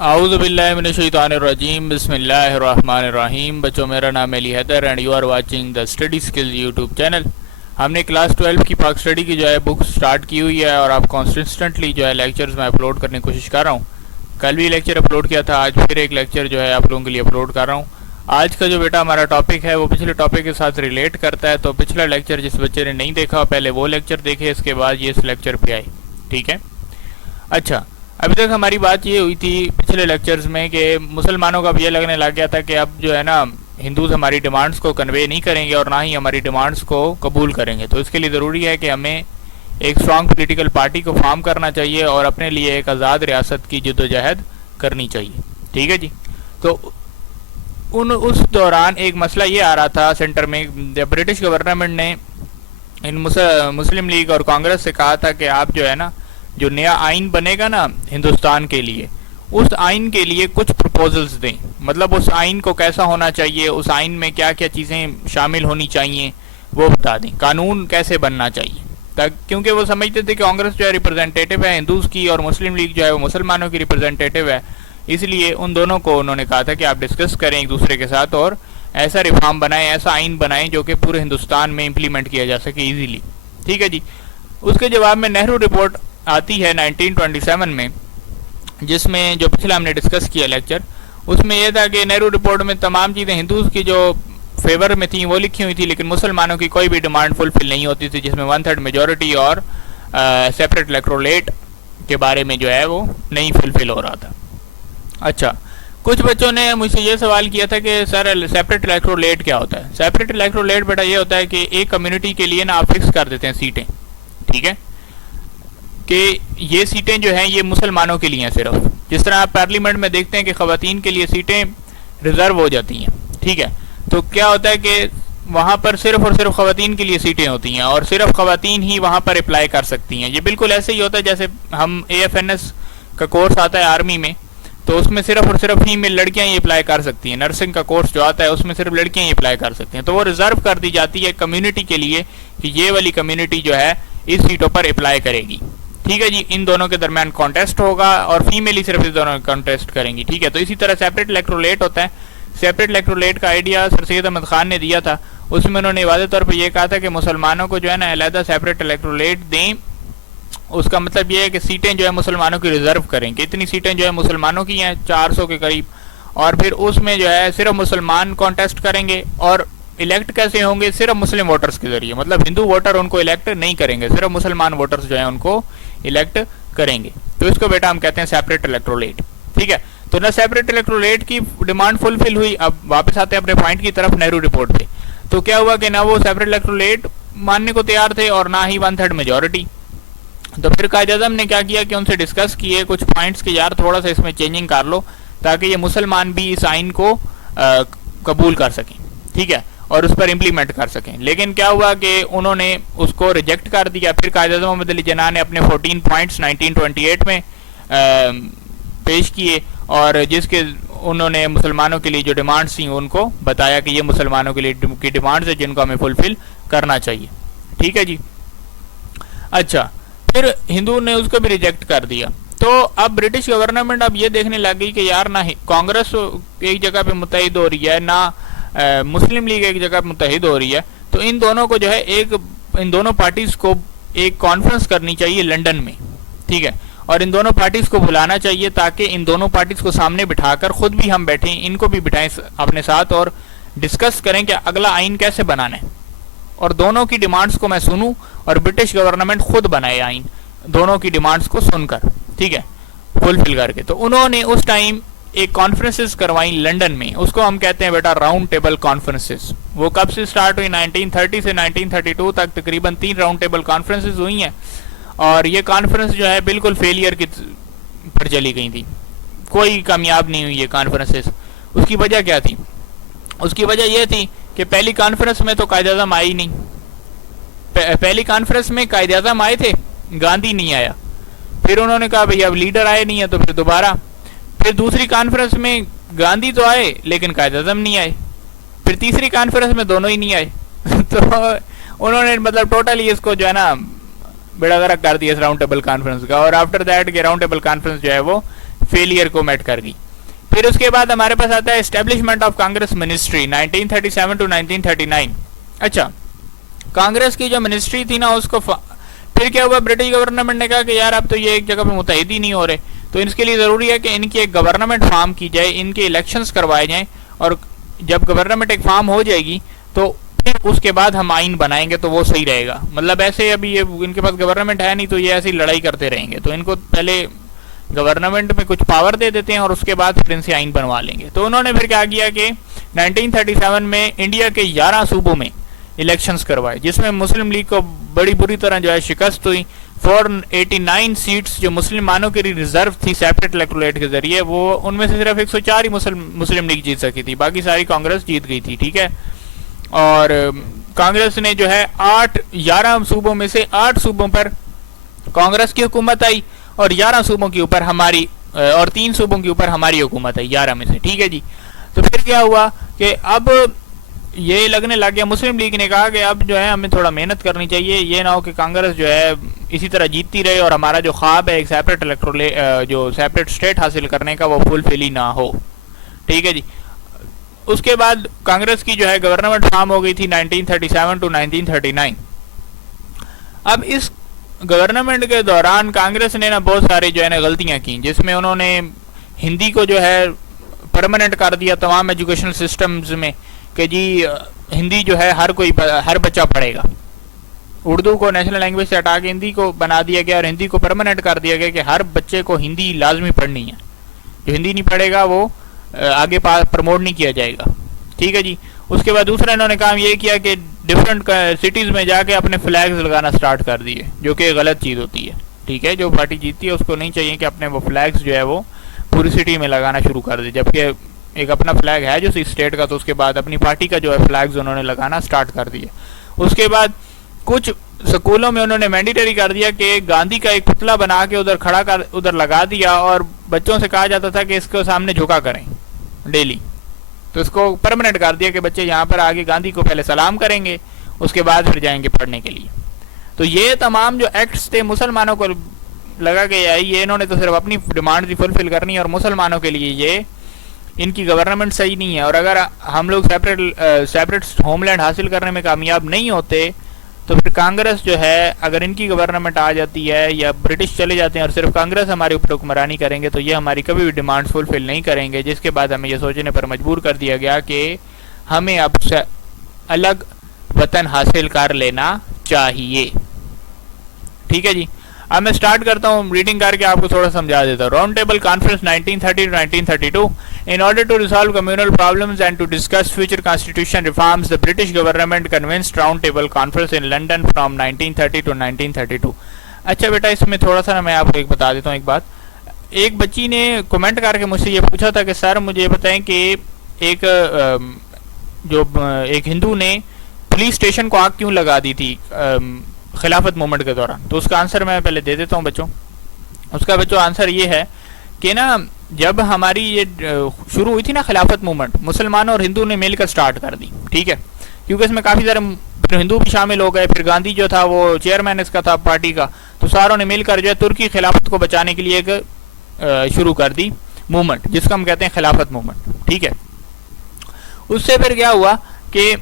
आऊज़ुबिल्लाहिमिनश्शैतानिर्रजीम बिस्मिल्लाहिर्रहमानिर्रहीम। बच्चों, मेरा नाम Ali Haider and you are watching the Study Skills YouTube channel. हमने क्लास 12 की पाक स्टडी की जो है बुक स्टार्ट की हुई है और आप कॉन्स्टेंटली जो है लेक्चर्स में अपलोड करने की कोशिश कर रहा हूँ। कल भी लेक्चर अपलोड किया था, आज फिर एक लेक्चर जो है आप लोगों के लिए अपलोड कर रहा हूँ। आज का जो बेटा हमारा टॉपिक है वो पिछले टॉपिक के साथ रिलेट करता है, तो पिछला लेक्चर जिस बच्चे ने नहीं देखा पहले वो लेक्चर देखे, इसके बाद ये इस लेक्चर पे आए। ठीक है। अच्छा, अभी तक हमारी बात ये हुई थी पिछले लेक्चर्स में कि मुसलमानों का अब ये लगने लग गया था कि अब जो है ना हिंदूज हमारी डिमांड्स को कन्वे नहीं करेंगे और ना ही हमारी डिमांड्स को कबूल करेंगे। तो इसके लिए ज़रूरी है कि हमें एक स्ट्रॉन्ग पॉलिटिकल पार्टी को फॉर्म करना चाहिए और अपने लिए एक आज़ाद रियासत की जद्दोजहद करनी चाहिए। ठीक है जी। तो उस दौरान एक मसला ये आ रहा था सेंटर में, जब ब्रिटिश गवर्नमेंट ने इन मुस्लिम लीग और कांग्रेस से कहा था कि आप जो है ना जो नया आइन बनेगा ना हिंदुस्तान के लिए, उस आइन के लिए कुछ प्रपोजल्स दें। मतलब उस आइन को कैसा होना चाहिए, उस आइन में क्या क्या चीज़ें शामिल होनी चाहिए वो बता दें, कानून कैसे बनना चाहिए। क्योंकि वो समझते थे कि कांग्रेस जो है रिप्रेजेंटेटिव है हिंदूज की और मुस्लिम लीग जो है वो मुसलमानों की रिप्रेजेंटेटिव है, इसलिए उन दोनों को उन्होंने कहा था कि आप डिस्कस करें एक दूसरे के साथ और ऐसा रिफॉर्म बनाएं, ऐसा आइन बनाएं जो कि पूरे हिंदुस्तान में इम्प्लीमेंट किया जा सके ईजीली। ठीक है जी। उसके जवाब में नेहरू रिपोर्ट आती है 1927 में, जिसमें जो पिछला हमने डिस्कस किया लेक्चर, उसमें यह था कि नेहरू रिपोर्ट में तमाम चीज़ें हिंदूज की जो फेवर में थी वो लिखी हुई थी, लेकिन मुसलमानों की कोई भी डिमांड फुलफिल नहीं होती थी, जिसमें 1/3 मेजोरिटी और सेपरेट इलेक्टोरेट के बारे में जो है वो नहीं फुलफिल हो रहा था। अच्छा, कुछ बच्चों ने मुझसे ये सवाल किया था कि सर सेपरेट इलेक्टोरेट क्या होता है। सेपरेट इलेक्टोरेट बेटा ये होता है कि एक कम्युनिटी के लिए ना आप फिक्स कर देते हैं सीटें। ठीक है, कि ये सीटें जो हैं ये मुसलमानों के लिए हैं सिर्फ। जिस तरह आप पार्लियामेंट में देखते हैं कि ख़वातीन के लिए सीटें रिजर्व हो जाती हैं। ठीक है, तो क्या होता है कि वहाँ पर सिर्फ और सिर्फ ख़वातीन के लिए सीटें होती हैं और सिर्फ ख़वातीन ही वहाँ पर अप्लाई कर सकती हैं। ये बिल्कुल ऐसे ही होता है जैसे हम AFNS का कोर्स आता है आर्मी में, तो उसमें सिर्फ और सिर्फ फीमेल लड़कियां ही अप्लाई कर सकती हैं। नर्सिंग का कोर्स जो आता है उसमें सिर्फ लड़कियां ही अप्लाई कर सकती हैं। तो वो रिजर्व कर दी जाती है कम्युनिटी के लिए कि ये वाली कम्युनिटी जो है इस सीटों पर अप्लाई करेगी। ठीक है जी। इन दोनों के दरमियान कॉन्टेस्ट होगा और फीमेल ही सिर्फ इस दोनों कॉन्टेस्ट करेंगी। ठीक है, तो इसी तरह सेपरेट इलेक्टोरेट होता है। सेपरेट इलेक्टोरेट का आइडिया सर सैयद अहमद खान ने दिया था। उसमें उन्होंने वादे तौर पर यह कहा था कि मुसलमानों को जो है ना अलहदा सेपरेट इलेक्टोरेट दें। उसका मतलब ये है कि सीटें जो है मुसलमानों की रिजर्व करेंगे। इतनी सीटें जो है मुसलमानों की हैं 400 के करीब, और फिर उसमें जो है सिर्फ मुसलमान कॉन्टेस्ट करेंगे और इलेक्ट कैसे होंगे, सिर्फ मुस्लिम वोटर्स के जरिए। मतलब हिंदू वोटर उनको इलेक्ट नहीं करेंगे, सिर्फ मुसलमान वोटर्स जो है उनको इलेक्ट करेंगे। तो इसको बेटा हम कहते हैं सेपरेट इलेक्टोरेट। ठीक है, तो ना सेपरेट इलेक्टोरेट की डिमांड फुलफिल हुई। अब वापस आते हैं अपने पॉइंट की तरफ, नेहरू रिपोर्ट पे। तो क्या हुआ कि ना वो सेपरेट इलेक्टोरेट मानने को तैयार थे और ना ही 1/3 मेजोरिटी। तो फिर कायद-ए-आज़म ने क्या किया कि उनसे डिस्कस किए कुछ पॉइंट्स के, यार थोड़ा सा इसमें चेंजिंग कर लो ताकि ये मुसलमान भी इस आइन को कबूल कर सकें। ठीक है, और उस पर इम्प्लीमेंट कर सकें। लेकिन क्या हुआ कि उन्होंने उसको रिजेक्ट कर दिया। फिर कायद-ए-आज़म मोहम्मद अली जिन्ना ने अपने 14 पॉइंट्स 1928 में पेश किए और जिसके उन्होंने मुसलमानों के लिए जो डिमांड्स थी उनको बताया कि ये मुसलमानों के लिए की डिमांड्स है जिनको हमें फुलफिल करना चाहिए। ठीक है जी। अच्छा, फिर हिंदू ने उसको भी रिजेक्ट कर दिया। तो अब ब्रिटिश गवर्नमेंट अब ये देखने लग गई कि यार ना कांग्रेस एक जगह पे मुत्तहिद हो रही है, ना मुस्लिम लीग एक जगह पे मुत्तहिद हो रही है, तो इन दोनों को जो है इन दोनों पार्टीज को एक कॉन्फ्रेंस करनी चाहिए लंदन में। ठीक है, और इन दोनों पार्टीज को बुलाना चाहिए ताकि इन दोनों पार्टीज को सामने बिठाकर खुद भी हम बैठें, इनको भी बिठाएं अपने साथ और डिस्कस करें कि अगला आइन कैसे बनाना है, और दोनों की डिमांड्स को मैं सुनूं और ब्रिटिश गवर्नमेंट खुद बनाए आइन दोनों की डिमांड्स को सुनकर। ठीक है, फुलफिल करके। तो उन्होंने उस टाइम एक कॉन्फ्रेंसेस करवाई लंदन में, उसको हम कहते हैं बेटा राउंड टेबल कॉन्फ्रेंसेस। वो कब से स्टार्ट हुई, 1930 से 1932 तक तकरीबन 3 राउंड टेबल कॉन्फ्रेंसेस हुई हैं। और ये कॉन्फ्रेंस जो है बिल्कुल फेलियर की पर चली गई थी, कोई कामयाब नहीं हुई ये कॉन्फ्रेंसेस। उसकी वजह क्या थी? उसकी वजह यह थी कि पहली कॉन्फ्रेंस में तो कायद-ए-आज़म आई नहीं। पहली कॉन्फ्रेंस में कायद-ए-आज़म आए थे, गांधी नहीं आया। फिर उन्होंने कहा भाई अब लीडर आए नहीं है तो फिर दोबारा। फिर दूसरी कॉन्फ्रेंस में गांधी तो आए लेकिन कायद-ए-आज़म नहीं आए। फिर तीसरी कॉन्फ्रेंस में दोनों ही नहीं आए। तो उन्होंने मतलब टोटली इसको जो है ना बेड़ा गर्क कर दिया इस राउंड टेबल कॉन्फ्रेंस का। और आफ्टर दैट के राउंड टेबल कॉन्फ्रेंस जो है वो फेलियर को मेट कर गई। फिर उसके बाद हमारे पास आता है establishment of Congress ministry 1937 to 1939। अच्छा, कांग्रेस की जो मिनिस्ट्री थी ना उसको फिर क्या हुआ, ब्रिटिश गवर्नमेंट ने कहा कि यार अब तो ये एक जगह पे मुतहद ही नहीं हो रहे, तो इसके लिए ज़रूरी है कि इनकी एक गवर्नमेंट फॉर्म की जाए, इनके इलेक्शंस करवाए जाएं, और जब गवर्नमेंट एक फॉर्म हो जाएगी तो फिर उसके बाद हम आइन बनाएंगे तो वो सही रहेगा। मतलब ऐसे अभी ये इनके पास गवर्नमेंट है नहीं तो ये ऐसी लड़ाई करते रहेंगे, तो इनको पहले गवर्नमेंट में कुछ पावर दे देते हैं और उसके बाद फिर इनसे आइन बनवा लेंगे। तो उन्होंने फिर क्या किया कि 1937 में इंडिया के 11 सूबों में इलेक्शंस करवाए, जिसमें मुस्लिम लीग को बड़ी बुरी तरह जो है शिकस्त हुई। 489 सीट्स जो मुसलमानों की रिजर्व थी सेपरेट इलेक्टोरेट के जरिए, वो उनमें से सिर्फ 104 ही मुस्लिम लीग जीत सकी थी, बाकी सारी कांग्रेस जीत गई थी। ठीक है, और कांग्रेस ने जो है 11 सूबों में से 8 सूबों पर कांग्रेस की हुकूमत आई और 11 सूबों के ऊपर हमारी और 3 सूबों के ऊपर हमारी हुकूमत आई 11 में से। ठीक है जी, तो फिर क्या हुआ कि अब ये लगने लग गया, मुस्लिम लीग ने कहा कि अब जो है हमें थोड़ा मेहनत करनी चाहिए, ये ना हो कि कांग्रेस जो है इसी तरह जीतती रहे और हमारा जो ख्वाब है एक सेपरेट जो सेपरेट स्टेट हासिल करने का वो फुलफिल ही ना हो। ठीक है जी, उसके बाद कांग्रेस की जो है गवर्नमेंट फॉर्म हो गई थी 1937 टू 1939। अब इस गवर्नमेंट के दौरान कांग्रेस ने ना बहुत सारी जो है ना गलतियां की, जिसमें उन्होंने हिंदी को जो है परमानेंट कर दिया तमाम एजुकेशनल सिस्टम्स में कि जी हिंदी जो है हर बच्चा पढ़ेगा। उर्दू को नेशनल लैंग्वेज से हटा के हिंदी को बना दिया गया और हिंदी को परमानेंट कर दिया गया कि हर बच्चे को हिंदी लाजमी पढ़नी है, जो हिंदी नहीं पढ़ेगा वो आगे प्रमोट नहीं किया जाएगा। ठीक है जी, उसके बाद दूसरा इन्होंने काम ये किया कि डिफरेंट सिटीज़ में जाके अपने फ्लैग्स लगाना स्टार्ट कर दिए, जो कि गलत चीज़ होती है। ठीक है, जो पार्टी जीतती है उसको नहीं चाहिए कि अपने वो फ्लैग्स जो है वो पूरी सिटी में लगाना शुरू कर दे, जबकि एक अपना फ्लैग है जो स्टेट का, तो उसके बाद अपनी पार्टी का जो है फ्लैग्स उन्होंने लगाना स्टार्ट कर दिए। उसके बाद कुछ स्कूलों में उन्होंने मैंडेटरी कर दिया कि गांधी का एक पुतला बना के उधर लगा दिया और बच्चों से कहा जाता था कि इसको सामने झुका करें डेली, तो इसको परमानेंट कर दिया कि बच्चे यहाँ पर आगे गांधी को पहले सलाम करेंगे, उसके बाद फिर जाएंगे पढ़ने के लिए। तो ये तमाम जो एक्ट्स थे मुसलमानों को लगा कि ये इन्होंने तो सिर्फ अपनी डिमांड ही फुलफिल करनी है और मुसलमानों के लिए ये इनकी गवर्नमेंट सही नहीं है, और अगर हम लोग सेपरेट होमलैंड हासिल करने में कामयाब नहीं होते तो फिर कांग्रेस जो है अगर इनकी गवर्नमेंट आ जाती है या ब्रिटिश चले जाते हैं और सिर्फ कांग्रेस हमारे ऊपर हुक्मरानी करेंगे तो ये हमारी कभी भी डिमांड फुलफिल नहीं करेंगे, जिसके बाद हमें ये सोचने पर मजबूर कर दिया गया कि हमें अब से अलग वतन हासिल कर लेना चाहिए। ठीक है जी, अब मैं स्टार्ट करता हूँ रीडिंग करके आपको थोड़ा समझा देता हूँ। Round table conference 1930 to 1932 in order to resolve communal problems and to discuss future constitution reforms, the British government convened round table conference in London from 1930 to 1932। अच्छा बेटा, इसमें थोड़ा सा मैं आपको एक बता देता हूँ एक बात। एक बच्ची ने कमेंट करके मुझसे ये पूछा था कि सर मुझे बताएं कि एक हिंदू ने पुलिस स्टेशन को आग क्यों लगा दी थी खिलाफत मूवमेंट के दौरान। तो उसका आंसर मैं पहले दे देता हूँ बच्चों। उसका बच्चों आंसर ये है कि ना जब हमारी ये शुरू हुई थी ना खिलाफत मूवमेंट, मुसलमानों और हिंदू ने मिलकर स्टार्ट कर दी। ठीक है, क्योंकि इसमें काफ़ी सारे हिंदू भी शामिल हो गए, फिर गांधी जो था वो चेयरमैन इसका था पार्टी का, तो सारों ने मिलकर जो है तुर्की खिलाफत को बचाने के लिए एक शुरू कर दी मूवमेंट, जिसको हम कहते हैं खिलाफत मूवमेंट। ठीक है, उससे फिर क्या हुआ कि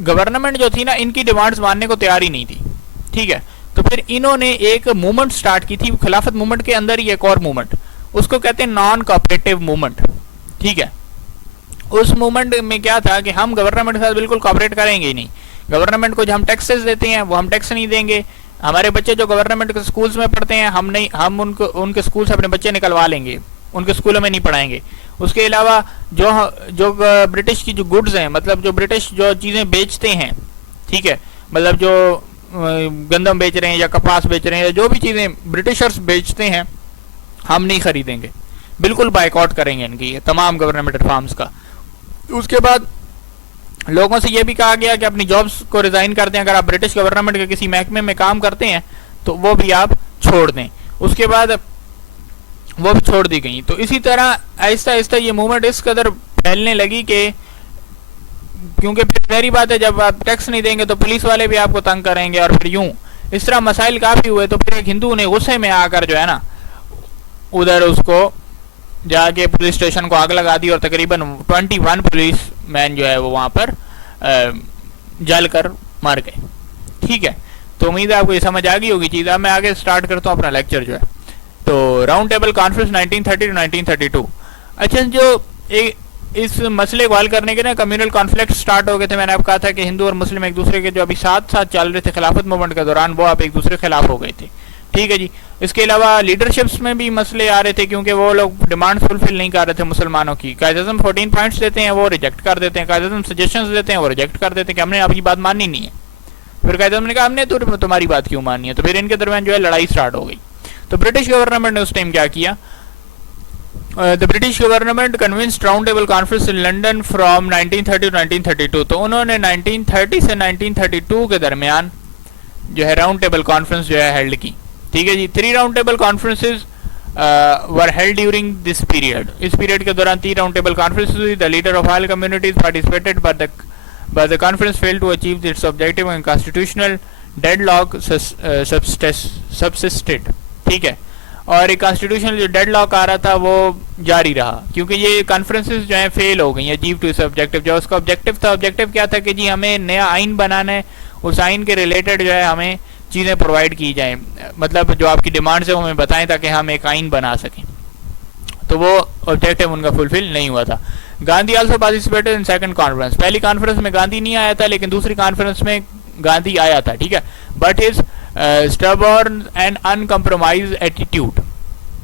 गवर्नमेंट जो थी ना इनकी डिमांड्स मानने को तैयार ही नहीं थी। ठीक है, तो फिर इन्होंने एक मूवमेंट स्टार्ट की थी खिलाफत मूवमेंट के अंदर ही एक और मूवमेंट, उसको कहते हैं नॉन कोऑपरेटिव मूवमेंट। ठीक है, उस मूवमेंट में क्या था कि हम गवर्नमेंट के साथ बिल्कुल कोऑपरेट करेंगे ही नहीं। गवर्नमेंट को जो हम टैक्सेस देते हैं वो हम टैक्स नहीं देंगे। हमारे बच्चे जो गवर्नमेंट के स्कूल्स में पढ़ते हैं हम उनके स्कूल से अपने बच्चे निकलवा लेंगे, उनके स्कूलों में नहीं पढ़ाएंगे। उसके अलावा जो ब्रिटिश की जो गुड्स हैं, मतलब जो ब्रिटिश जो चीज़ें बेचते हैं, ठीक है, मतलब जो गंदम बेच रहे हैं या कपास बेच रहे हैं या जो भी चीज़ें ब्रिटिशर्स बेचते हैं हम नहीं खरीदेंगे, बिल्कुल बाइकआउट करेंगे इनकी तमाम गवर्नमेंट रिफॉर्म्स का। उसके बाद लोगों से यह भी कहा गया कि अपनी जॉब्स को रिजाइन कर दें, अगर आप ब्रिटिश गवर्नमेंट के किसी महकमे में काम करते हैं तो वो भी आप छोड़ दें। उसके बाद वो भी छोड़ दी गई। तो इसी तरह आहिस्ता आहिस्ता ये मूवमेंट इस कदर फैलने लगी कि क्योंकि फिर मेरी बात है, जब आप टैक्स नहीं देंगे तो पुलिस वाले भी आपको तंग करेंगे और फिर यूं इस तरह मसाइल काफ़ी हुए। तो फिर एक हिंदू ने गुस्से में आकर जो है ना उधर उसको जाके पुलिस स्टेशन को आग लगा दी और तकरीबन 21 पुलिस मैन जो है वो वहां पर जल कर मर गए। ठीक है, तो उम्मीद है आपको ये समझ आ गई होगी चीज़। अब मैं आगे स्टार्ट करता हूँ अपना लेक्चर जो है। तो राउंड टेबल कॉन्फ्रेंस 1930 टू 1932। अच्छा, जो इस मसले को हल करने के ना कम्युनल कॉन्फ्लिक्ट स्टार्ट हो गए थे। मैंने आपको कहा था कि हिंदू और मुस्लिम एक दूसरे के जो अभी साथ साथ चल रहे थे खिलाफत मूवमेंट के दौरान, वो अब एक दूसरे के खिलाफ हो गए थे। ठीक है जी। इसके अलावा लीडरशिप्स में भी मसले आ रहे थे, क्योंकि वो लोग डिमांड फुलफिल नहीं कर रहे थे मुसलमानों की। कायद-ए-आज़म 14 पॉइंट्स देते हैं, वो रिजेक्ट कर देते हैं। कायद-ए-आज़म सजेशंस देते हैं, वो रिजेक्ट कर देते हैं कि हमने आपकी बात माननी नहीं है। फिर कायद-ए-आज़म ने कहा हमने तो तुम्हारी बात क्यों माननी है। तो फिर इनके दरमियान जो है लड़ाई स्टार्ट हो गई। तो ब्रिटिश गवर्नमेंट ने उस टाइम क्या किया, the British government convinced round table conference in London from 1930 to 1932। तो उन्होंने 1930 से 1932 के दरमियान जो है राउंड टेबल कॉन्फ्रेंस जो है हेल्ड की। ठीक है जी। 3 round table conferences were held during this period. इस पीरियड के दौरान 3 राउंड टेबल कॉन्फ्रेंसेज हुई। The leader of all communities participated but the conference failed to achieve its objective and constitutional deadlock subsisted। ठीक है, और एक कॉन्स्टिट्यूशनल जो deadlock आ रहा था वो जारी रहा, क्योंकि ये कॉन्फ्रेंसेस जो है फेल हो गई अचीव टू इस ऑब्जेक्टिव। जो उसका ऑब्जेक्टिव था, ऑब्जेक्टिव क्या था कि जी हमें नया आइन बनाना है, उस आइन के रिलेटेड जो है हमें चीज़ें प्रोवाइड की जाएं, मतलब जो आपकी डिमांड्स है वो हमें बताएं ताकि हम एक आइन बना सकें। तो वो ऑब्जेक्टिव उनका फुलफिल नहीं हुआ था। Gandhi also participated in second conference. पहली कॉन्फ्रेंस में गांधी नहीं आया था, लेकिन दूसरी कॉन्फ्रेंस में गांधी आया था। ठीक है, but his stubborn and uncompromise attitude,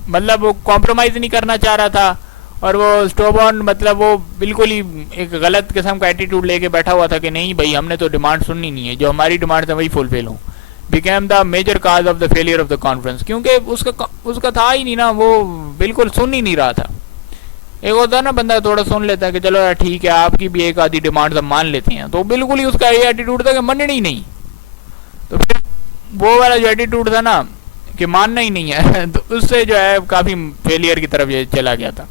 मतलब वो कॉम्प्रोमाइज नहीं करना चाह रहा था, और वो स्टोबॉर्न मतलब वो बिल्कुल ही एक गलत किस्म का एटीट्यूड लेके बैठा हुआ था कि नहीं भाई हमने तो डिमांड सुननी नहीं है, जो हमारी डिमांड है वही फुलफिल हो। Became the major cause of the failure of the conference, क्योंकि उसका था ही नहीं ना, वो बिल्कुल सुन ही नहीं रहा था। एक होता है ना बंदा थोड़ा सुन लेता है कि चलो यार ठीक है आपकी भी एक आधी डिमांड हम मान लेते हैं, तो बिल्कुल ही उसका ये एटीट्यूड था कि मानना ही नहीं। तो फिर वो वाला जो एटीट्यूड था ना कि मानना ही नहीं है तो उससे जो है काफी फेलियर की तरफ ये चला गया था।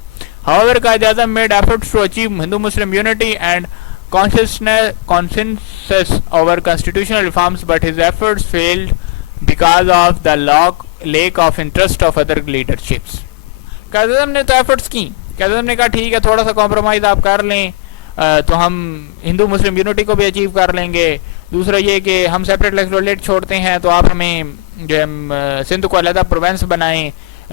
However Quaid-e-Azam made efforts to achieve Hindu Muslim unity and consensus over constitutional reforms, but his efforts failed because of the lack of interest of other leaderships। Quaid-e-Azam ने तो एफर्ट्स की, कायद-ए-आज़म ने कहा ठीक है थोड़ा सा कॉम्प्रोमाइज आप कर लें तो हम हिंदू मुस्लिम यूनिटी को भी अचीव कर लेंगे। दूसरा ये कि हम सेपरेट इलेक्टोरेट छोड़ते हैं तो आप हमें जो है सिंध को अलग प्रोविंस बनाएं,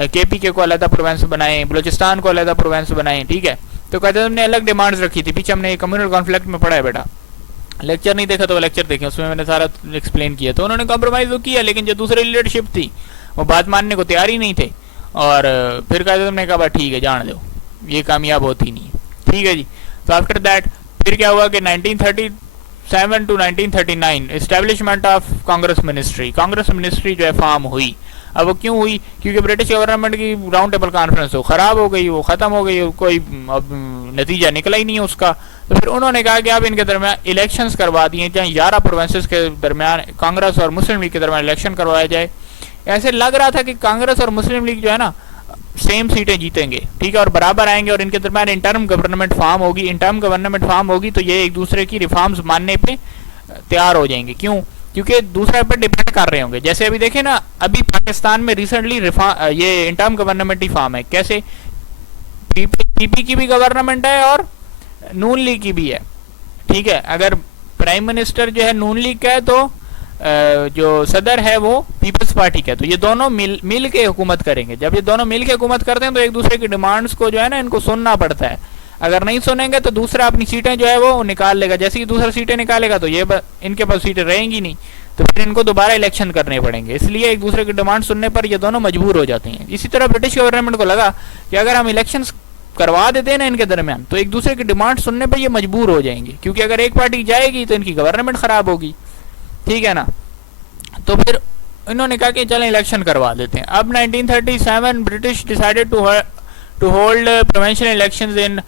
KPK को अलग प्रोविंस बनाएं, बलूचिस्तान को अलग प्रोविंस बनाएं। ठीक है, तो कायद-ए-आज़म ने अलग डिमांड्स रखी थी। पीछे हमने कम्युनल कॉन्फ्लिक्ट में पढ़ा है बेटा, लेक्चर नहीं देखा तो लेक्चर देखें, उसमें मैंने सारा एक्सप्लेन किया। तो उन्होंने कॉम्प्रोमाइज तो किया, लेकिन जो दूसरी लीडरशिप थी वो बात मानने को तैयार ही नहीं थे, और फिर कायद-ए-आज़म ने कहा ठीक है जान दो, ये कामयाब होती नहीं। ठीक है जी। तो आफ्टर दैट फिर क्या हुआ कि 1937 to 1939 establishment of Congress ministry जो है फॉर्म हुई। अब वो क्यों हुई, क्योंकि ब्रिटिश गवर्नमेंट की राउंड टेबल कॉन्फ्रेंस हो खराब हो गई, वो खत्म हो गई, कोई अब नतीजा निकला ही नहीं है उसका। तो फिर उन्होंने कहा कि अब इनके दरमियान इलेक्शंस करवा दिए जाए, 11 प्रोविंसेस के दरमियान कांग्रेस और मुस्लिम लीग के दरमियान इलेक्शन करवाया जाए। ऐसे लग रहा था कि कांग्रेस और मुस्लिम लीग जो है ना सेम सीटें जीतेंगे, ठीक है, और बराबर आएंगे, और इनके दरमियान इंटर्म गवर्नमेंट फॉर्म होगी। इंटर्म गवर्नमेंट फॉर्म होगी तो ये एक दूसरे की रिफॉर्म्स मानने पे तैयार हो जाएंगे। क्यों, क्योंकि दूसरे पर डिपेंड कर रहे होंगे। जैसे अभी देखें ना, अभी पाकिस्तान में रिसेंटली ये इंटर्म गवर्नमेंट ही फॉर्म है। कैसे, पीपी की भी गवर्नमेंट है और नून लीग की भी है। ठीक है, अगर प्राइम मिनिस्टर जो है नून लीग का है तो जो सदर है वो पीपल्स पार्टी का है, तो ये दोनों मिल के हुकूमत करेंगे। जब ये दोनों मिल के हुकूमत करते हैं तो एक दूसरे की डिमांड्स को जो है ना इनको सुनना पड़ता है। अगर नहीं सुनेंगे तो दूसरा अपनी सीटें जो है वो निकाल लेगा। जैसे ही दूसरा सीटें निकालेगा तो ये इनके पास सीटें रहेंगी नहीं, तो फिर इनको दोबारा इलेक्शन करने पड़ेंगे। इसलिए एक दूसरे की डिमांड सुनने पर ये दोनों मजबूर हो जाते हैं। इसी तरह ब्रिटिश गवर्नमेंट को लगा कि अगर हम इलेक्शन करवा देते हैं ना इनके दरमियान, तो एक दूसरे की डिमांड सुनने पर ये मजबूर हो जाएंगे, क्योंकि अगर एक पार्टी जाएगी तो इनकी गवर्नमेंट खराब होगी। ठीक है ना, तो फिर इन्होंने कहा कि चलें इलेक्शन करवा देते हैं। अब 1937 British decided to hold provincial elections in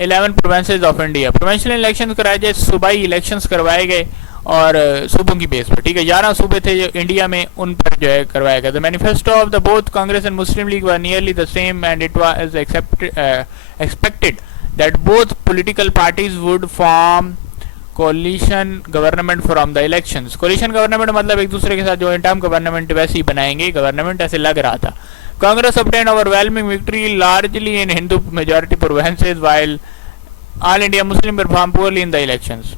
11 provinces of India. Provincial election कराए गए, सूबाई इलेक्शंस करवाए गए और सूबों की बेस पर। ठीक है, 11 सूबे थे जो इंडिया में, उन पर जो है करवाया गया। The manifesto of the both Congress and Muslim league were nearly the same and it was expected that both political parties would form coalition government from the elections. Coalition government मतलब एक दूसरे के साथ जो इंटर्म गवर्नमेंट वैसे ही बनाएंगे government, ऐसे लग रहा था। Congress obtained overwhelming victory largely in Hindu majority provinces while All India Muslim perform पोorly इन द इलेक्शंस।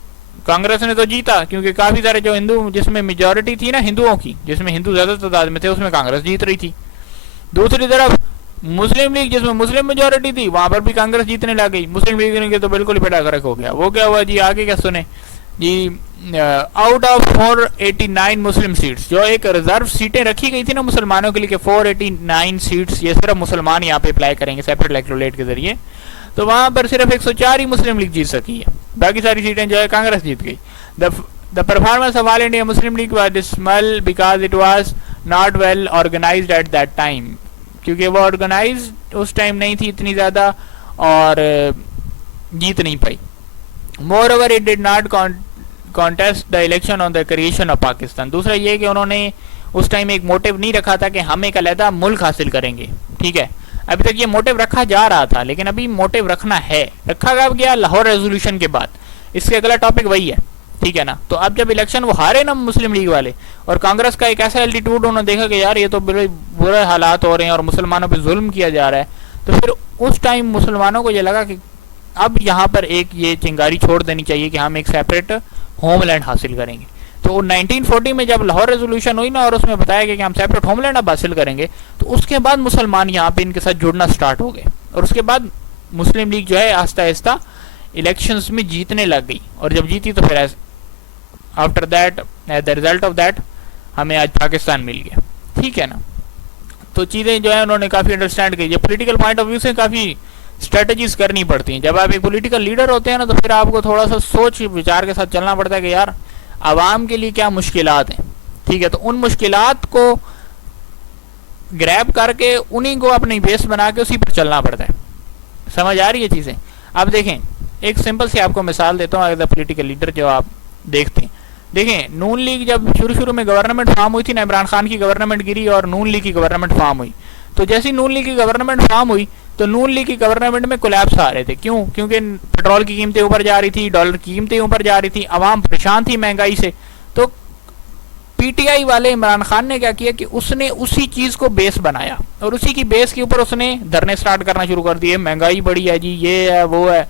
कांग्रेस ने तो जीता क्योंकि काफी सारे जो हिंदू, जिसमें मेजोरिटी थी ना हिंदुओं की, जिसमें हिंदू ज्यादा तादाद में थे, उसमें कांग्रेस जीत रही थी। दूसरी तरफ मुस्लिम लीग, जिसमें मुस्लिम मेजोरिटी थी, वहां पर भी कांग्रेस जीतने लग गई। मुस्लिम लीग के तो बिल्कुल ही बेड़ा गर्क हो गया। वो क्या हुआ जी, आगे क्या सुने जी। आउट ऑफ 489 मुस्लिम सीट्स, जो एक रिजर्व सीटें रखी गई थी ना मुसलमानों के लिए कि 489 सीट्स ये सिर्फ मुसलमान यहाँ पे अप्लाई करेंगे सेपरेट इलेक्टोरेट के जरिए, तो वहां पर सिर्फ 104 ही मुस्लिम लीग जीत सकी है, बाकी सारी सीटें जो है कांग्रेस जीत गई। The performance of All India Muslim League was dismal because it was not well organised at that time, क्योंकि वो ऑर्गेनाइज उस टाइम नहीं थी इतनी ज्यादा और जीत नहीं पाई। Moreover it did not contest the election on the creation of Pakistan. दूसरा ये कि उन्होंने उस टाइम एक मोटिव नहीं रखा था कि हम एक अलहदा मुल्क हासिल करेंगे, ठीक है। अभी तक ये मोटिव रखा जा रहा था, लेकिन अभी मोटिव रखना है, रखा गया लाहौर रेजोल्यूशन के बाद। इसके अगला टॉपिक वही है, ठीक है ना। तो अब जब इलेक्शन वो हारे ना मुस्लिम लीग वाले, और कांग्रेस का एक ऐसा एल्टीट्यूड उन्होंने देखा कि यार ये तो बड़े बुरे हालात हो रहे हैं और मुसलमानों पे जुल्म किया जा रहा है, तो फिर उस टाइम मुसलमानों को ये लगा कि अब यहाँ पर एक ये चिंगारी छोड़ देनी चाहिए कि हम एक सेपरेट होमलैंड हासिल करेंगे। तो 1940 में जब लाहौर रेजोल्यूशन हुई ना और उसमें बताया गया कि हम सेपरेट होमलैंड अब हासिल करेंगे, तो उसके बाद मुसलमान यहाँ पे इनके साथ जुड़ना स्टार्ट हो गए, और उसके बाद मुस्लिम लीग जो है आहिस्ता आहिस्ता इलेक्शंस में जीतने लग गई। और जब जीती तो फिर after that the result of that हमें आज पाकिस्तान मिल गया, ठीक है ना। तो चीज़ें जो है उन्होंने काफ़ी अंडरस्टैंड की। जब पोलिटिकल पॉइंट ऑफ व्यू से काफ़ी स्ट्रेटजीज करनी पड़ती हैं। जब आप एक पॉलिटिकल लीडर होते हैं ना, तो फिर आपको थोड़ा सा सोच विचार के साथ चलना पड़ता है कि यार आवाम के लिए क्या मुश्किलात हैं, ठीक है। तो उन मुश्किलात को ग्रैब करके उन्हीं को अपनी बेस बना के उसी पर चलना पड़ता है। समझ आ रही है चीज़ें। अब देखें, एक सिंपल सी आपको मिसाल देता हूँ एज अ पोलिटिकल लीडर जो आप देखते हैं। देखें, नून लीग जब शुरू में गवर्नमेंट फॉर्म हुई थी ना, इमरान खान की गवर्नमेंट गिरी और नून लीग की गवर्नमेंट फॉर्म हुई, तो जैसी नून लीग की गवर्नमेंट फॉर्म हुई तो नून लीग की गवर्नमेंट में कोलैप्स आ रहे थे। क्यों? क्योंकि पेट्रोल की कीमतें ऊपर जा रही थी, डॉलर की कीमतें ऊपर जा रही थी, आवाम परेशान थी महंगाई से। तो पीटीआई वाले इमरान खान ने क्या किया कि उसने उसी चीज को बेस बनाया और उसी की बेस के ऊपर उसने धरने स्टार्ट करना शुरू कर दिए। महंगाई बढ़ी है जी, ये है वो है,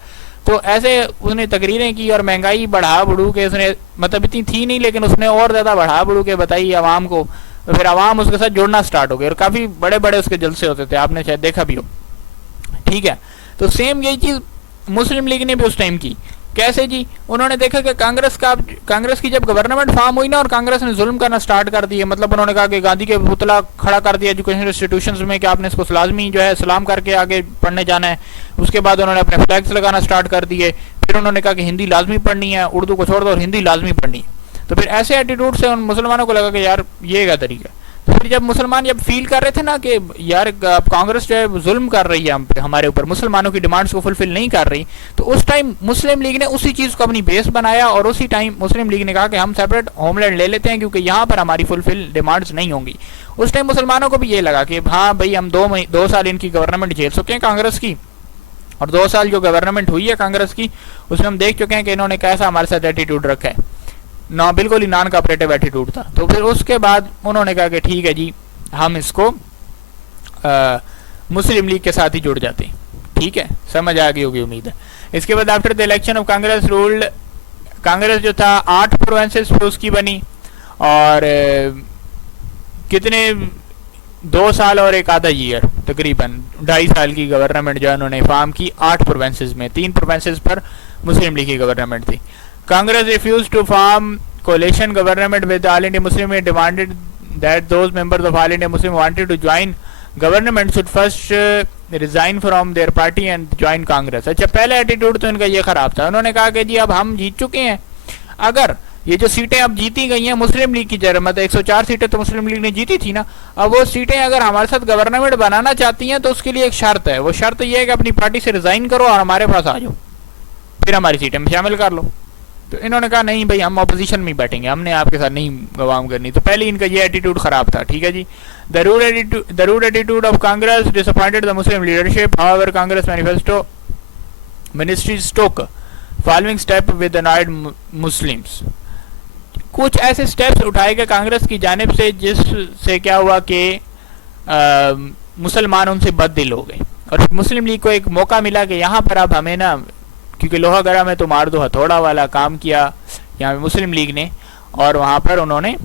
तो ऐसे उसने तकरीरें की और महंगाई बढ़ा बढ़ू के उसने, मतलब इतनी थी नहीं लेकिन उसने और ज्यादा बढ़ा बढ़ू के बताई आवाम को। तो फिर आवाम उसके साथ जुड़ना स्टार्ट हो गई और काफी बड़े बड़े उसके जलसे होते थे, आपने शायद देखा भी हो, ठीक है। तो सेम यही चीज मुस्लिम लीग ने भी उस टाइम की। कैसे जी? उन्होंने देखा कि कांग्रेस की जब गवर्नमेंट फॉर्म हुई ना और कांग्रेस ने जुल्म करना स्टार्ट कर दिया, मतलब उन्होंने कहा कि गांधी के पुतला खड़ा कर दिया एजुकेशन इंस्टीट्यूशंस में कि आपने इसको लाजमी जो है सलाम करके आगे पढ़ने जाना है। उसके बाद उन्होंने अपने फ्लैग्स लगाना स्टार्ट कर दिए। फिर उन्होंने कहा कि हिंदी लाजमी पढ़नी है, उर्दू को छोड़ दो और हिंदी लाजमी पढ़नी है। तो फिर ऐसे एटीट्यूड से उन मुसलमानों को लगा कि यार ये क्या तरीका है। तो फिर जब मुसलमान जब फील कर रहे थे ना कि यार कांग्रेस जो है जुल्म कर रही है हम पे, हमारे ऊपर, मुसलमानों की डिमांड्स को फुलफिल नहीं कर रही, तो उस टाइम मुस्लिम लीग ने उसी चीज को अपनी बेस बनाया और उसी टाइम मुस्लिम लीग ने कहा कि हम सेपरेट होमलैंड ले लेते हैं क्योंकि यहाँ पर हमारी फुलफिल डिमांड्स नहीं होंगी। उस टाइम मुसलमानों को भी ये लगा कि हाँ भाई हम 2 साल इनकी गवर्नमेंट झेल चुके हैं कांग्रेस की, और 2 साल जो गवर्नमेंट हुई है कांग्रेस की उसमें हम देख चुके हैं कि इन्होंने कैसा हमारे साथ एटीट्यूड रखा है ना, बिल्कुल ही नॉन कोऑपरेटिव एटीट्यूड था। तो फिर उसके बाद उन्होंने कहा कि ठीक है जी हम इसको मुस्लिम लीग के साथ ही जुड़ जाते हैं, ठीक है। समझ आ गई होगी उम्मीद है। इसके बाद after the election of Congress ruled, Congress जो था 8 प्रोविंसेस पे उसकी बनी और कितने 2 साल और एक आधा ईयर, तकरीबन 2.5 साल की गवर्नमेंट जो है उन्होंने फॉर्म की 8 प्रोविंसेस में। 3 प्रोविंसेस पर मुस्लिम लीग की गवर्नमेंट थी। कांग्रेस रिफ्यूज टू फॉर्म कोalition government with All India Muslim and demanded that those members of All India Muslim who wanted to join government should first resign from their party and join Congress। अच्छा, पहला attitude तो इनका ये खराब था। उन्होंने कहा कि जी अब हम जीत चुके हैं, अगर ये जो सीटें अब जीती गई हैं मुस्लिम लीग की जगह, मतलब 104 सीटें तो मुस्लिम लीग ने जीती थी ना, अब वो सीटें अगर हमारे साथ गवर्नमेंट बनाना चाहती हैं तो उसके लिए एक शर्त है। वो शर्त ये है कि अपनी पार्टी से रिजाइन करो और हमारे पास आ जाओ, फिर हमारी सीटें में शामिल कर लो। तो इन्होंने कहा नहीं भाई हम अपोजिशन में बैठेंगे, हमने आपके साथ नहीं गवाम करनी। तो पहले इनका ये एटीट्यूड खराब था, ठीक है जी। The rude attitude of Congress disappointed the Muslim leadership, however Congress manifesto ministries took following step with annoyed Muslims. कुछ ऐसे स्टेप्स उठाए गए कांग्रेस की जानिब से जिससे क्या हुआ कि मुसलमान उनसे बददिल हो गए और मुस्लिम लीग को एक मौका मिला कि यहाँ पर अब हमें ना, क्योंकि लोहागड़ा में तो मार दो हथौड़ा वाला काम किया यहाँ पे मुस्लिम लीग ने, और वहाँ पर उन्होंने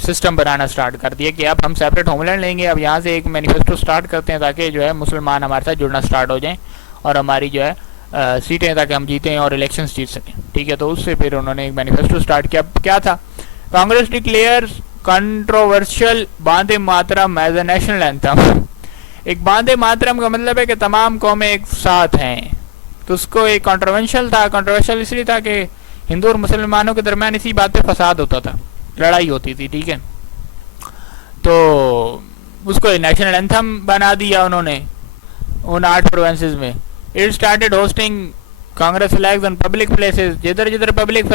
सिस्टम बनाना स्टार्ट कर दिया कि अब हम सेपरेट होमलैंड लेंगे, अब यहाँ से एक मैनिफेस्टो स्टार्ट करते हैं ताकि जो है मुसलमान हमारे साथ जुड़ना स्टार्ट हो जाएं और हमारी जो है सीटें ताकि हम जीतें और इलेक्शंस जीत सकें। ठीक है, तो उससे फिर उन्होंने एक मैनिफेस्टो स्टार्ट किया। क्या था? कांग्रेस डिक्लेयर्स कंट्रोवर्शियल बांदे मातरम एज ए नेशनल एंथम। एक बांदे मातरम का मतलब है कि तमाम कौमें एक साथ हैं, तो उसको एक कंट्रोवर्शियल था। कंट्रोवर्शियल इसलिए था कि हिंदू और मुसलमानों के दरमियान इसी बात पे फसाद होता था, लड़ाई होती थी। ठीक है, तो उसको नेशनल एंथम बना दिया उन्होंने उन 8 प्रोविंसेस में। It started hosting Congress flags on public places. जिधर जिधर पब्लिक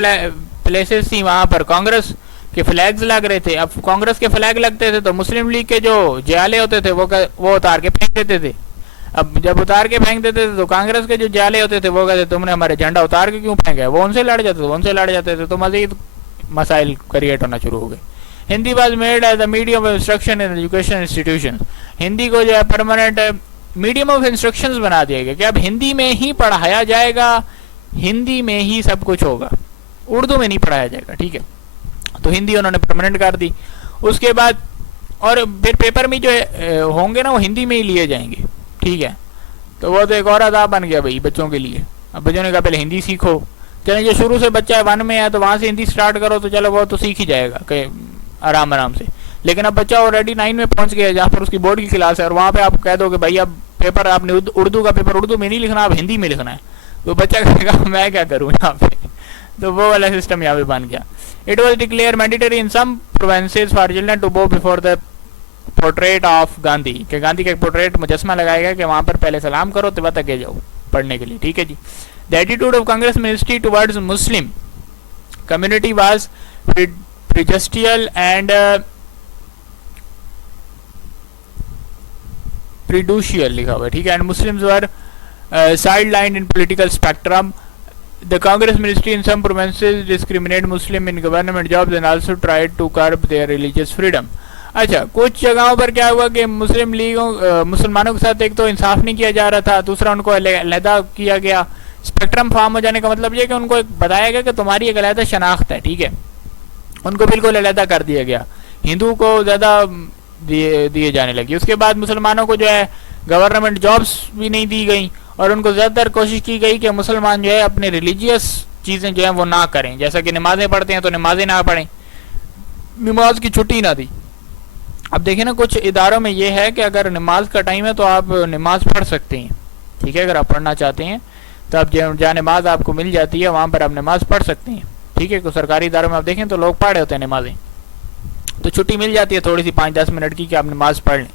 प्लेसेस थी वहां पर कांग्रेस के फ्लैग्स लग रहे थे। अब कांग्रेस के फ्लैग लगते थे तो मुस्लिम लीग के जो जाले होते थे वो उतार के फेंक देते थे। अब जब उतार के फेंक देते थे तो कांग्रेस के जो जाले होते थे वो कहते तुमने हमारे झंडा उतार के क्यों फेंका है, वो उनसे लड़ जाते थे, तो मजीद मसाइल क्रिएट होना शुरू हो गए। Hindi was made as a medium of instruction in education institution. Hindi को जो है परमानेंट मीडियम ऑफ इंस्ट्रक्शंस बना दिया गया कि अब हिंदी में ही पढ़ाया जाएगा, हिंदी में ही सब कुछ होगा, उर्दू में नहीं पढ़ाया जाएगा। ठीक है, तो हिंदी उन्होंने परमानेंट कर दी। उसके बाद और फिर पेपर में जो होंगे ना वो हिंदी में ही लिए जाएंगे। ठीक है, तो वो तो एक और अदाब बन गया भाई बच्चों के लिए। अब बच्चों ने कहा पहले हिंदी सीखो, चले जो शुरू से बच्चा है 1 में है तो वहां से हिंदी स्टार्ट करो, तो चलो वो तो सीख ही जाएगा आराम आराम से। लेकिन अब बच्चा ऑलरेडी 9 में पहुंच गया जहाँ पर उसकी बोर्ड की क्लास है और वहां पे आप कह दो कि भाई अब पेपर आपने उर्दू का पेपर उर्दू में नहीं लिखना, अब हिंदी में लिखना है, तो बच्चा कहेगा मैं क्या करूँ यहाँ पे। तो वो वाला सिस्टम यहाँ पे बन गया। It was declare mandatory in some provinces for children to go before the portrait of Gandhi, कि गांधी का एक पोर्ट्रेट मुजस्मा लगाया गया कि वहां पर पहले सलाम करो तो तक जाओ पढ़ने के लिए। ठीक है जी। The attitude of Congress ministry towards Muslim community was prejudicial and prejudicial लिखा हुआ है। ठीक है, and Muslims were sidelined in political spectrum. The Congress ministry in some provinces discriminate Muslim in government jobs and also tried to curb their religious freedom. अच्छा, कुछ जगहों पर क्या हुआ कि मुस्लिम लीगों मुसलमानों के साथ एक तो इंसाफ नहीं किया जा रहा था, दूसरा उनको अलहदा किया गया। स्पेक्ट्रम फॉर्म हो जाने का मतलब ये कि उनको एक बताया गया कि तुम्हारी एक अलहदा शनाख्त है। ठीक है, उनको बिल्कुल अलहदा कर दिया गया, हिंदू को ज्यादा दिए जाने लगी। उसके बाद मुसलमानों को जो है गवर्नमेंट जॉब्स भी नहीं दी गई और उनको ज्यादातर कोशिश की गई कि मुसलमान जो है अपने रिलीजियस चीजें जो है वो ना करें, जैसा कि नमाजें पढ़ते हैं तो नमाजें ना पढ़ें, नमाज की छुट्टी ना दी। अब देखिए ना, कुछ इदारों में ये है कि अगर नमाज का टाइम है तो आप नमाज पढ़ सकते हैं। ठीक है, अगर आप पढ़ना चाहते हैं तो आप जहाँ नमाज आपको मिल जाती है वहां पर आप नमाज पढ़ सकते हैं। ठीक है, तो सरकारी इदारों में आप देखें तो लोग पढ़ रहे होते हैं नमाजें, तो छुट्टी मिल जाती है थोड़ी सी 5-10 मिनट की कि आप नमाज पढ़ लें।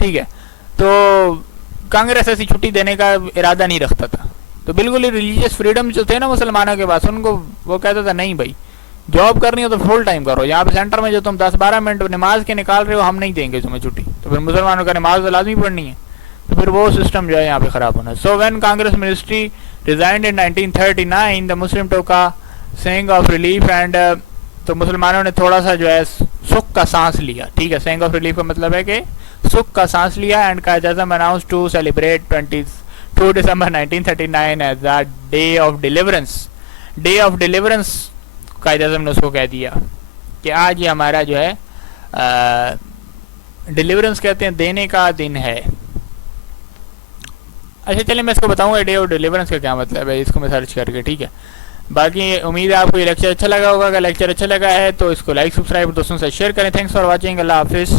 ठीक है, तो कांग्रेस ऐसी छुट्टी देने का इरादा नहीं रखता था, तो बिल्कुल ही रिलीजियस फ्रीडम जो थे ना मुसलमानों के पास, उनको वो कहता था नहीं भाई जॉब करनी हो तो फुल टाइम करो, यहाँ पे सेंटर में जो तुम 10-12 मिनट नमाज के निकाल रहे हो हम नहीं देंगे तुम्हें छुट्टी। तो फिर मुसलमानों का नमाज तो लाजमी पढ़नी है, तो फिर वो सिस्टम जो है यहाँ पे खराब होना। So when Congress ministry resigned in 1939 the Muslim took a सेइंग ऑफ रिलीफ एंड, तो मुसलमानों ने थोड़ा सा जो है सुख का सांस लिया। ठीक है, सेइंग ऑफ रिलीफ का मतलब है कि सुख का सांस लिया। And Quaid-e-Azam announce to celebrate 22 December 1939 as the day of deliverance. Day of deliverance Quaid-e-Azam ने उसको कह दिया कि आज ये हमारा जो है डिलीवरेंस कहते हैं, देने का दिन है। अच्छा चलिए मैं इसको बताऊंगा डे ऑफ डिलीवरेंस का क्या मतलब है, इसको मैं सर्च करके। ठीक है, बाकी उम्मीद है आपको ये लेक्चर अच्छा लगा होगा। अगर लेक्चर अच्छा लगा है तो इसको लाइक सब्सक्राइब दोस्तों से शेयर करें। थैंक्स फॉर वॉचिंग, अल्लाह हाफिज़।